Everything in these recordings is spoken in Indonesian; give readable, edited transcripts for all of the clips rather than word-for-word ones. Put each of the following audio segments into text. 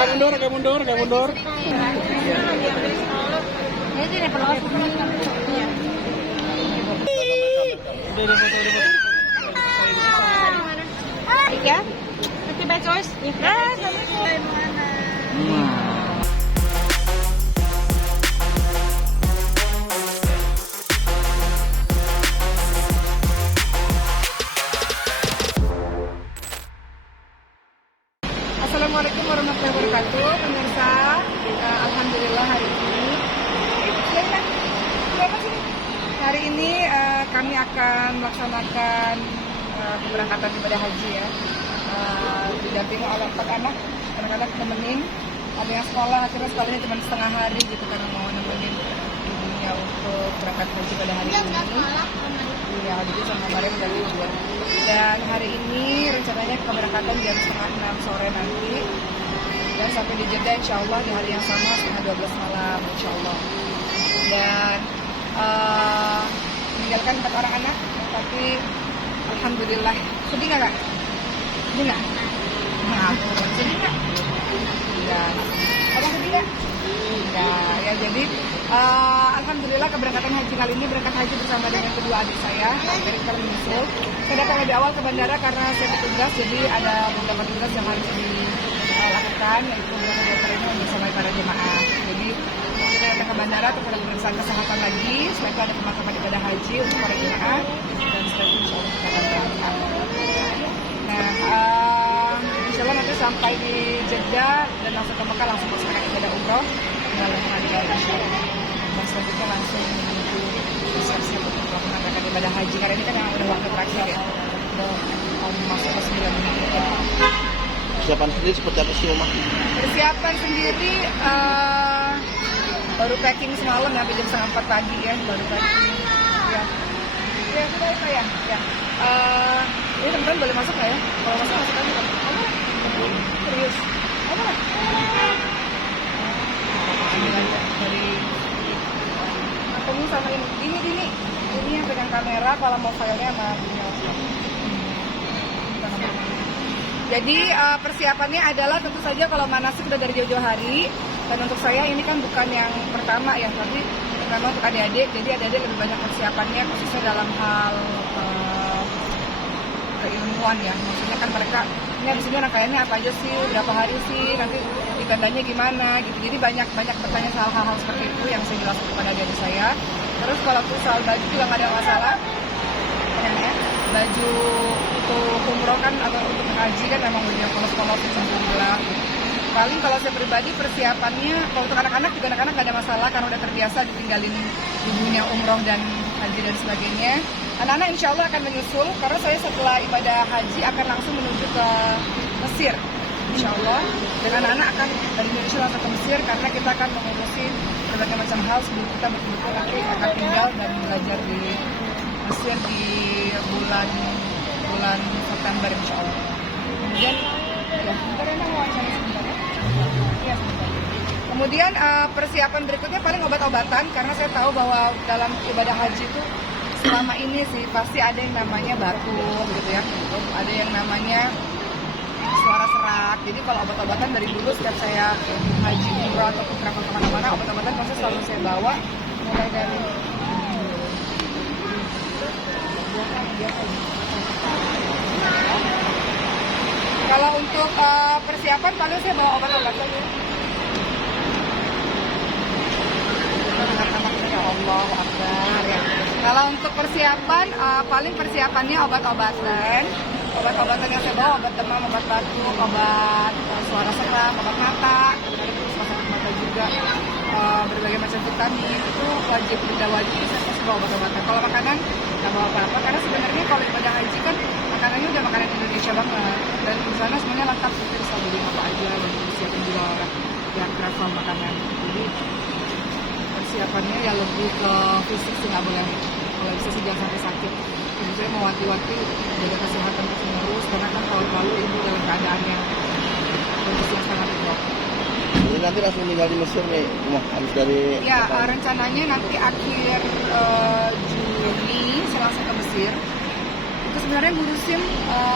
agak mundur. Ini perlu. Ya, coba choice. Ya, Assalamualaikum warahmatullahi wabarakatuh, pemirsa. Alhamdulillah hari ini kami akan melaksanakan keberangkatan ibadah haji ya. Didampingi oleh 4 anak-anak temenin. Ada yang sekolah, akhirnya sekolahnya cuma setengah hari gitu karena mau nemenin ibunya untuk berangkat haji pada hari ini. Iya, jadi sama kemarin udah libur. Dan hari ini rencananya keberangkatan jam 5:30 sore nanti. Dan sampai di Jeddah insya Allah di hari yang sama setengah 12 malam insya Allah. Dan meninggalkan 4 orang anak, tapi alhamdulillah. Sedih nggak Kak? Sedih nggak? Nah, sedih nggak? Enggak. Ada sedih nggak? Enggak. Ya jadi alhamdulillah keberangkatan haji kali ini berangkat haji bersama dengan kedua adik saya. Dari kita menyusul. Saya datang lebih awal ke bandara karena saya bertugas, jadi ada beberapa tugas yang harus dilakukan, yaitu beberapa dokter ini bersama para jemaah. Jadi kita datang ke bandara untuk ada pemeriksaan kesehatan lagi. Setelah itu ada pemakaman ibadah haji untuk para jemaah, dan setelah itu insya Allah kita akan berangkat. Nah, insya Allah nanti sampai di Jeddah dan langsung ke Mekah, langsung melaksanakan ibadah umroh dengan hari insya Allah. Dan selanjutnya langsung menuju siap-siap untuk melaksanakan ibadah haji. Karena ini kan yang udah waktu terakhir ya, udah masuk ke 9 minggu. Persiapan sendiri seperti apa sih Oma? Persiapan sendiri baru packing semalam ya, jam 3:30 pagi ya, baru packing. Ya sudah itu ya. Ini teman-teman boleh masuk nggak ya? Kalau masuk aja kan? Serius? Apa? Dari kamu sama ini yang pegang kamera, kalau mau filenya sama ini. Jadi persiapannya adalah tentu saja kalau manasik sudah dari jauh-jauh hari. Dan untuk saya ini kan bukan yang pertama ya, tapi memang untuk adik-adik. Jadi adik-adik lebih banyak persiapannya khususnya dalam hal keilmuan ya. Maksudnya kan mereka ini di sini rangkaiannya apa aja sih, berapa hari sih, nanti di tandanya gimana gitu. Jadi banyak bertanya soal hal-hal seperti itu yang saya jelaskan kepada adik-adik saya. Terus kalau soal baju juga nggak ada masalah. Ya, baju untuk umroh kan atau untuk haji kan memang udah polos-polos alhamdulillah. Paling kalau saya pribadi persiapannya kalau untuk anak-anak juga anak-anak nggak ada masalah karena udah terbiasa ditinggalin ibunya umroh dan haji dan sebagainya. Anak-anak insya Allah akan menyusul karena saya setelah ibadah haji akan langsung menuju ke Mesir insya Allah. Dan anak-anak akan dari Indonesia langsung ke Mesir karena kita akan mengurusi berbagai macam hal sebelum kita betul-betul nanti akan tinggal dan belajar di Mesir di bulan September insya Allah. Kemudian ya sebentar ya mau wawancara sebentar ya. Iya sebentar. Kemudian persiapan berikutnya paling obat-obatan karena saya tahu bahwa dalam ibadah haji itu selama ini sih pasti ada yang namanya batuk gitu ya, ada yang namanya suara serak. Jadi kalau obat-obatan dari dulu setiap saya haji umroh atau travel kemana-mana, obat-obatan pasti selalu saya bawa mulai dari kalau untuk persiapan paling saya bawa obat-obatan ya. Ya Allah Akbar ya. Kalau untuk persiapan paling persiapannya obat-obatan yang saya bawa obat demam, obat batuk, obat suara serak, obat mata, ada terus masalah mata juga, berbagai macam vitamin itu wajib saya pasti bawa obat-obatan. Kalau makanan nggak bawa apa-apa karena sebenarnya kalau ibadah haji kan makanannya udah makanan Indonesia banget dan di sana semuanya lengkap sih, bisa beli apa aja dan disiapin juga orang yang travel makanan. Jadi persiapannya ya lebih ke fisik sih, nggak boleh kalau bisa sih jangan sampai sakit. Jadi saya mau wanti-wanti jaga kesehatan terus karena kan tahun lalu ibu dalam keadaan yang kondisi yang sangat drop. Jadi nanti langsung tinggal di Mesir nih, habis dari ya rencananya nanti akhir Juni saya langsung ke Mesir. Itu sebenarnya ngurusin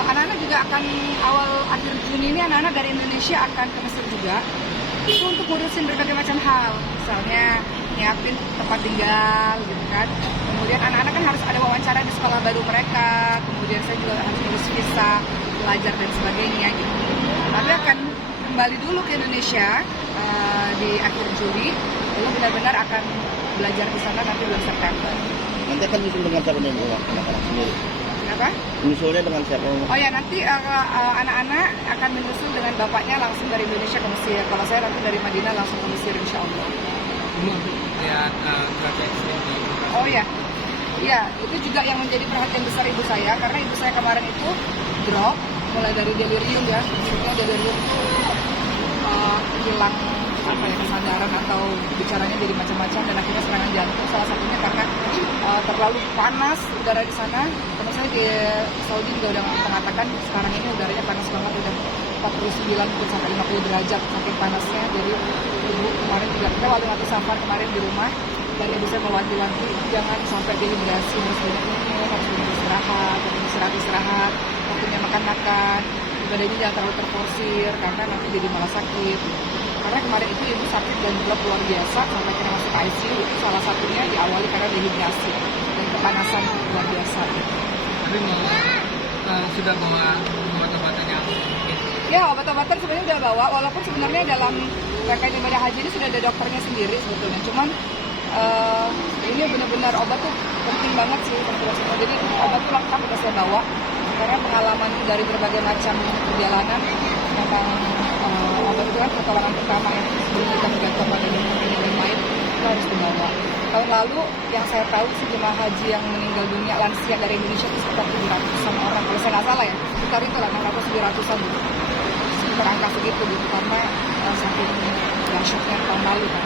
anak-anak juga akan awal akhir Juni ini anak-anak dari Indonesia akan ke Mesir juga. Itu untuk ngurusin berbagai macam hal, misalnya nyiapin tempat tinggal gitu kan. Kemudian anak-anak kan harus ada wawancara di sekolah baru mereka. Kemudian saya juga harus ngurus visa, pelajar dan sebagainya gitu. Tapi akan kembali dulu ke Indonesia di akhir Juli, lalu benar-benar akan belajar di sana nanti bulan September. Nanti akan nyusul dengan siapa nih Bu, anak-anak sendiri? Kenapa? Menyusulnya dengan siapa? Oh ya, nanti anak-anak akan menyusul dengan bapaknya langsung dari Indonesia ke Mesir. Kalau saya nanti dari Madinah langsung ke Mesir insya Allah. Lihat cuaca ekstrim di Oh ya, iya itu juga yang menjadi perhatian besar ibu saya karena ibu saya kemarin itu drop mulai dari delirium ya, maksudnya delirium itu hilang kesadaran atau bicaranya jadi macam-macam dan akhirnya serangan jantung, salah satunya karena terlalu panas udara di sana. Teman saya di Saudi juga udah mengatakan sekarang ini udaranya panas banget, udah 49 mungkin sampai 50 derajat saking panasnya. Jadi ibu kemarin juga kita waktu safar kemarin di rumah dan ibu saya mewanti-wanti jangan sampai dehidrasi, harus banyak minum, harus banyak istirahat, istirahat, waktunya makan, ibadahnya jangan terlalu terforsir karena nanti jadi malah sakit. Karena kemarin itu ibu sakit dan drop luar biasa sampai kena masuk ICU, itu salah satunya diawali karena dehidrasi dan kepanasan luar biasa. Tapi sudah bawa obat-obatan yang Ya, obat-obatan sebenarnya udah bawa, walaupun sebenarnya dalam rangkaian ibadah haji ini sudah ada dokternya sendiri sebetulnya. Cuman ini benar-benar obat tuh penting banget sih untuk semua. Jadi obat tuh lengkap udah saya bawa karena pengalaman dari berbagai macam perjalanan memang obat itu kan pertolongan pertama yang sebelum kita bergantung pada dokter ini dan lain itu harus dibawa. Tahun lalu yang saya tahu sih jemaah haji yang meninggal dunia lansia dari Indonesia itu sekitar 700-an orang, kalau saya nggak salah ya, sekitar itu lah 600-700-an gitu. Sekitar angka segitu gitu karena saking dahsyatnya tahun lalu kan.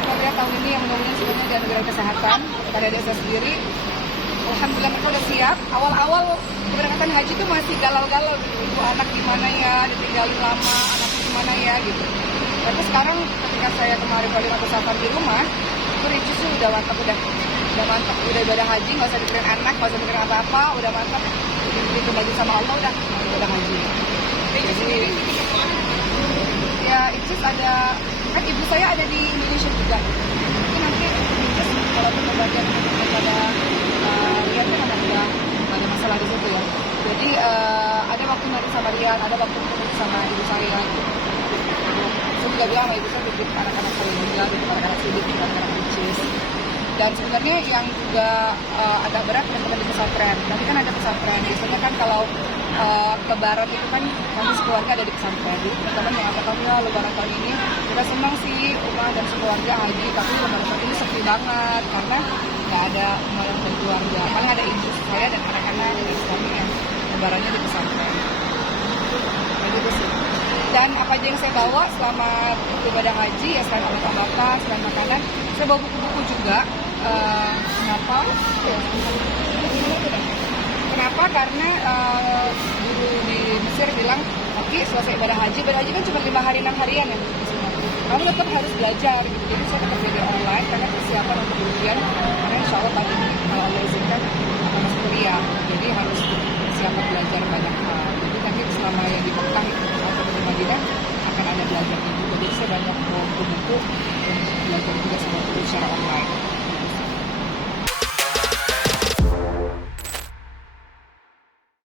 Kita lihat tahun ini yang mudah-mudahan sebenarnya dari negara kesehatan pada desa sendiri, alhamdulillah mereka udah siap. Awal-awal keberangkatan haji itu masih galau-galau gitu, ibu anak gimana ya, ditinggalin lama, anak gimana ya gitu. Tapi sekarang ketika saya kemarin kali waktu safar di rumah, itu Ricis udah mantap, udah ibadah haji, nggak usah mikirin anak, nggak usah mikirin apa-apa, udah mantap, dikembali sama Allah udah ibadah haji. Jadi ya Ricis ada, kan ibu saya ada di Indonesia juga. Mungkin nanti Ricis kalau pembagian pada Rian kan udah ada masalah di situ ya. Jadi ada waktu nanti sama Rian, ada waktu nanti sama ibu saya. Saya juga bilang sama ibu saya titip anak-anak saya juga, titip anak-anak Sidik, titip anak-anak Ricis. Dan sebenarnya yang juga agak berat teman-teman di pesantren. Nanti kan ada pesantren, biasanya kan kalau lebaran itu kan kami sekeluarga ada di pesantren. Jadi teman-teman yang katakan ya lebaran tahun ini kita senang sih rumah dan sekeluarga haji, tapi lebaran tahun ini sepi banget karena nggak ada malam dan keluarga. Paling ada ibu saya dan anak-anak dan suami yang lebarannya di pesantren. Begitu sih. Dan apa aja yang saya bawa selama ibadah haji ya selain obat-obatan, selain makanan, saya bawa buku-buku juga. Kenapa? Karena guru di Mesir bilang, oke selesai ibadah haji kan cuma 5 hari 6 harian ya. Kamu tetap harus belajar gitu. Jadi saya tetap belajar online karena persiapan untuk ujian. Karena insya Allah tahun ini kalau Allah izinkan akan masuk kuliah. Jadi harus persiapan belajar banyak hal. Jadi nanti selama yang di Mekah atau di Madinah akan ada belajarnya juga. Jadi saya banyak bawa buku-buku dan belajar juga sama guru secara online.